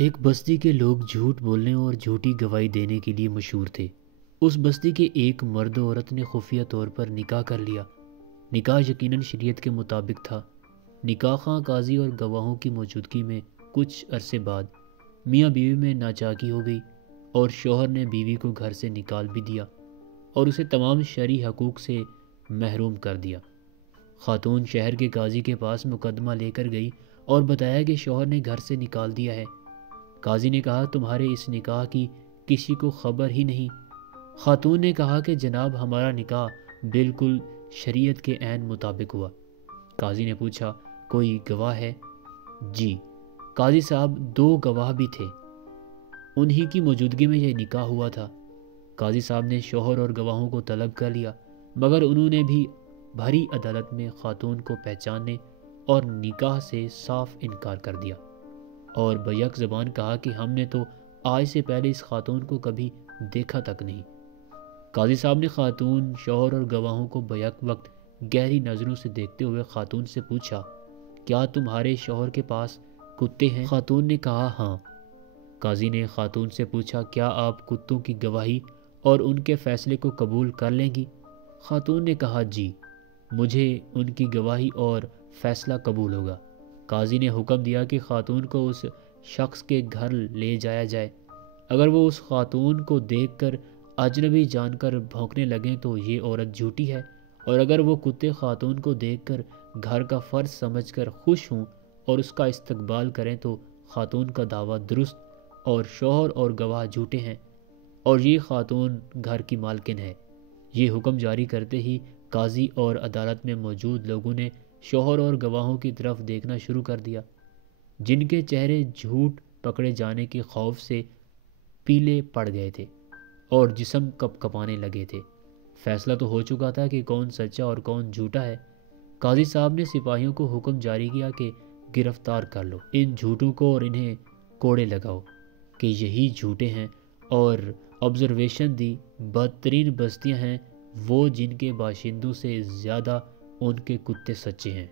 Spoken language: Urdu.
ایک بستی کے لوگ جھوٹ بولنے اور جھوٹی گواہی دینے کے لیے مشہور تھے۔ اس بستی کے ایک مرد و عورت نے خفیہ طور پر نکاح کر لیا۔ نکاح یقیناً شریعت کے مطابق تھا۔ نکاح خواہ قاضی اور گواہوں کی موجودگی میں کچھ عرصے بعد میاں بیوی میں ناچاکی ہو گئی اور شوہر نے بیوی کو گھر سے نکال بھی دیا اور اسے تمام شرعی حقوق سے محروم کر دیا۔ خاتون شہر کے قاضی کے پاس مقدمہ لے کر گئی اور بتایا کہ شوہر نے گھر سے نکال دیا ہے۔ قاضی نے کہا تمہارے اس نکاح کی کسی کو خبر ہی نہیں۔ خاتون نے کہا کہ جناب ہمارا نکاح بالکل شریعت کے عین مطابق ہوا۔ قاضی نے پوچھا کوئی گواہ ہے؟ جی قاضی صاحب 2 گواہ بھی تھے، انہی کی موجودگی میں یہ نکاح ہوا تھا۔ قاضی صاحب نے شوہر اور گواہوں کو طلب کر لیا مگر انہوں نے بھی بھری عدالت میں خاتون کو پہچاننے اور نکاح سے صاف انکار کر دیا اور بیک زبان کہا کہ ہم نے تو آج سے پہلے اس خاتون کو کبھی دیکھا تک نہیں۔ قاضی صاحب نے خاتون، شوہر اور گواہوں کو بیک وقت گہری نظروں سے دیکھتے ہوئے خاتون سے پوچھا کیا تمہارے شوہر کے پاس کتے ہیں؟ خاتون نے کہا ہاں۔ قاضی نے خاتون سے پوچھا کیا آپ کتوں کی گواہی اور ان کے فیصلے کو قبول کر لیں گی؟ خاتون نے کہا جی مجھے ان کی گواہی اور فیصلہ قبول ہوگا۔ قاضی نے حکم دیا کہ خاتون کو اس شخص کے گھر لے جایا جائے۔ اگر وہ اس خاتون کو دیکھ کر اجنبی جان کر بھونکنے لگیں تو یہ عورت جھوٹی ہے، اور اگر وہ کتے خاتون کو دیکھ کر گھر کا فرد سمجھ کر خوش ہوں اور اس کا استقبال کریں تو خاتون کا دعویٰ درست اور شوہر اور گواہ جھوٹے ہیں اور یہ خاتون گھر کی مالکن ہے۔ یہ حکم جاری کرتے ہی قاضی اور عدالت میں موجود لوگوں نے شوہر اور گواہوں کی طرف دیکھنا شروع کر دیا، جن کے چہرے جھوٹ پکڑے جانے کے خوف سے پیلے پڑ گئے تھے اور جسم کپ کپانے لگے تھے۔ فیصلہ تو ہو چکا تھا کہ کون سچا اور کون جھوٹا ہے۔ قاضی صاحب نے سپاہیوں کو حکم جاری کیا کہ گرفتار کر لو ان جھوٹوں کو اور انہیں کوڑے لگاؤ کہ یہی جھوٹے ہیں، اور آبزرویشن دی بدترین بستیاں ہیں وہ جن کے باشندوں سے زیادہ ان کے کتے سچے ہیں۔